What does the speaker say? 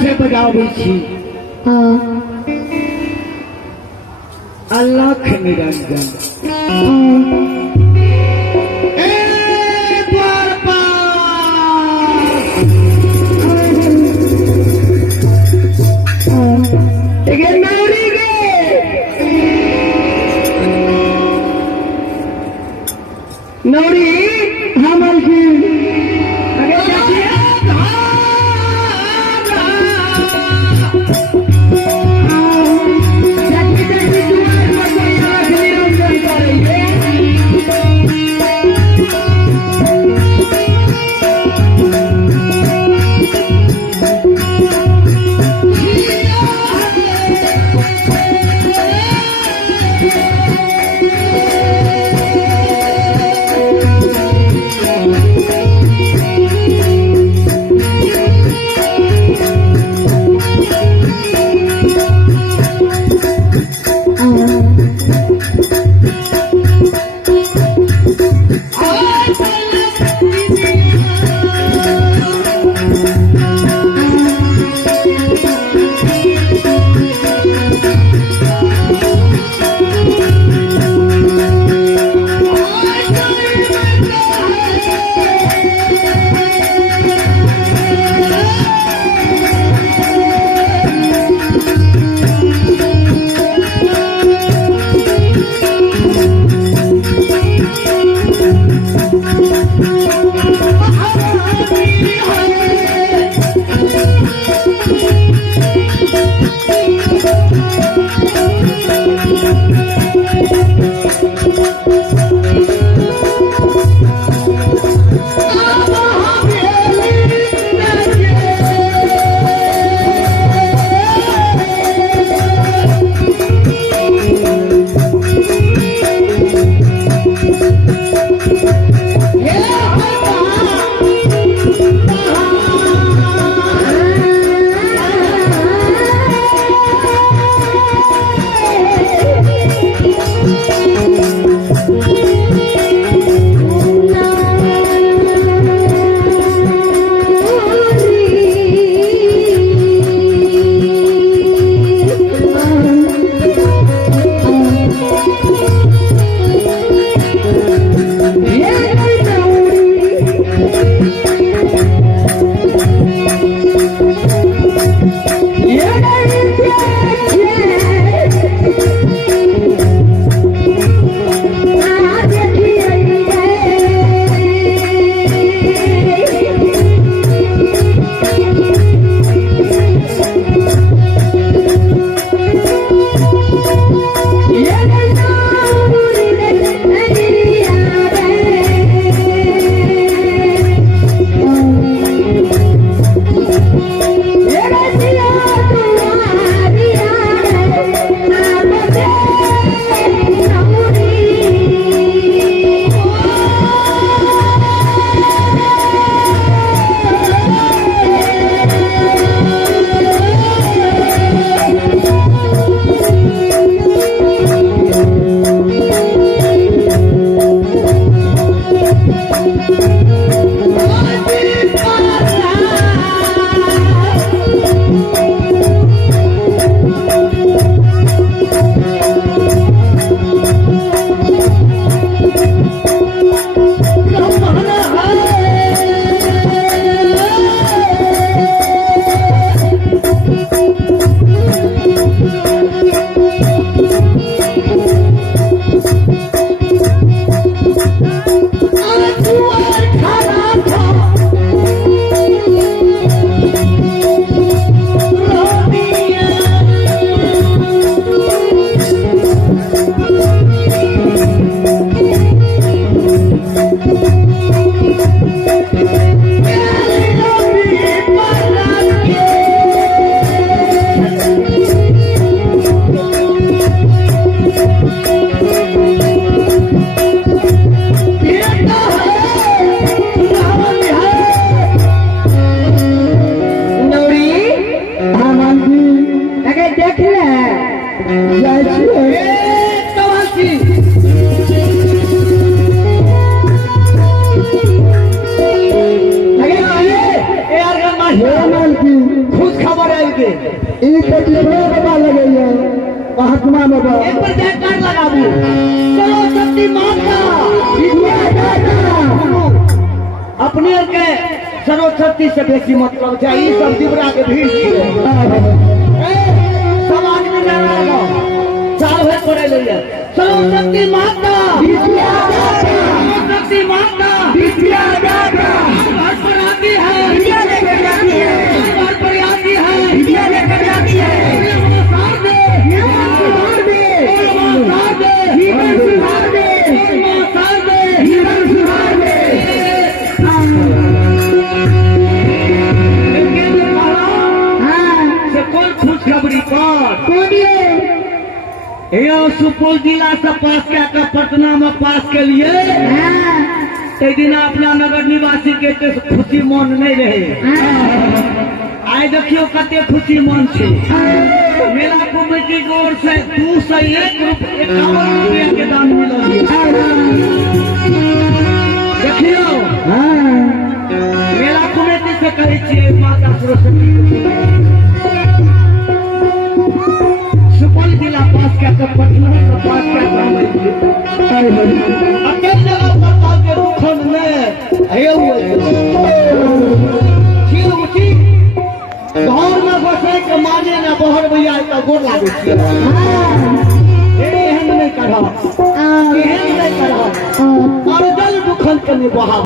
से बजाबै छी अलख निरंजन नौरी हमर की लगाएंगे एक पे कितने बाबा लगेंगे महात्मा बाबा एक पर जयकार लगा दो चलो शक्ति माता अपने के सरस्वती से बेसी मतलब है ये सब दिवरा के भीड़ सब आदमी नारा लगाओ चार है करे ले चलो शक्ति माता शक्ति माता घर पर आती है घर पर आती है सुपौल जिला से पास क्या पटना में पास के लिए दिन अपना नगर निवासी के खुशी मन नहीं रहे आइ देखियो कते खुशी मन छे मेला कमेटी की ओर से 201 रुपया के दान मिलल देखियो मेला कमेटी से कहे छे माता सरस्वती सुपौल जिला पास क्या पटना से पास क्या अकेले जगह पता के दुखन में हे घर में बसे के माने न बहर भैया का गोर लागे छियै एहन नहीं करब और जल दुखन के निभाव